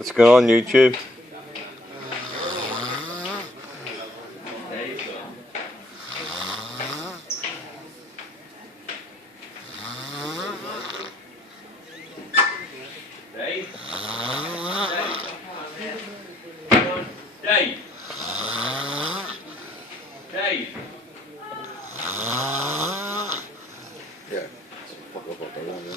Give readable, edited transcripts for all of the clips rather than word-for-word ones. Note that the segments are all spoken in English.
It's going on YouTube. Dave? Dave? Dave? Yeah. Fuck up what they want, yeah.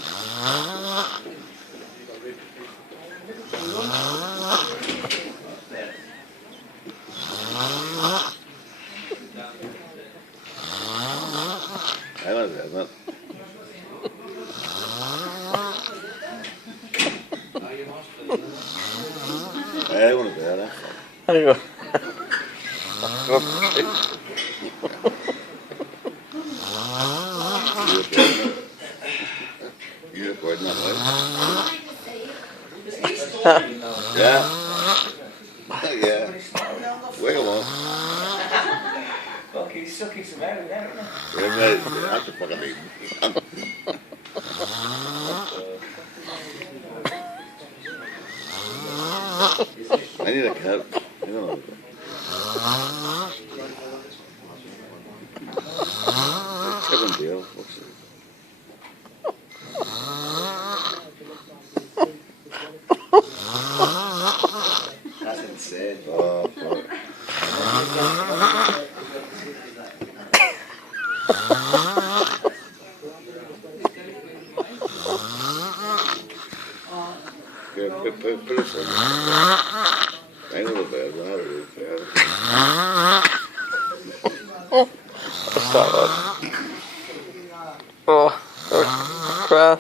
I love that, man. I want to be there. Hang on. You recording that, right? Yeah. Yeah. Wiggle on. Fuck, he's sucking some air there, isn't he? Yeah, mate. That's a fucking eating. I need a cup. I don't know. Kevin Deal. What's it? That's insane. Oh, fuck. Yeah, put it on. I know the bad one. What's that one? Oh, crap.